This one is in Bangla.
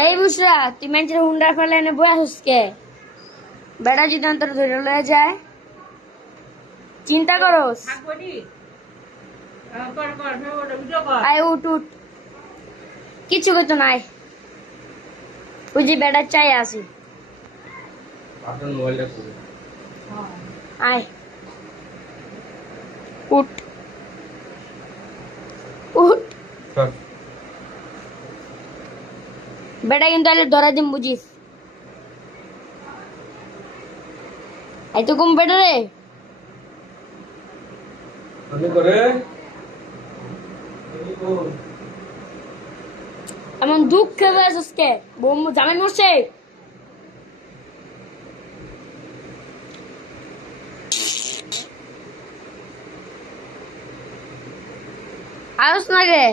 এই বুসরা তুই মানুষের হুন্ডা ফেলে এনে বয়ে আসুসকে বেড়া যদি অন্তর ধরে লয়ে যায় চিন্তা করস আয় উঠ উঠ কিছু করতো নাই ওই যে বেড়া চাই আসি আয় উঠ উঠ বেটা কিন্তু আলে ধরা দিম বুঝিস এই তো কম বেটা রে এমন দুঃখ খেয়ে আজকে বোম্বু জামাই মরছে আয়স না গে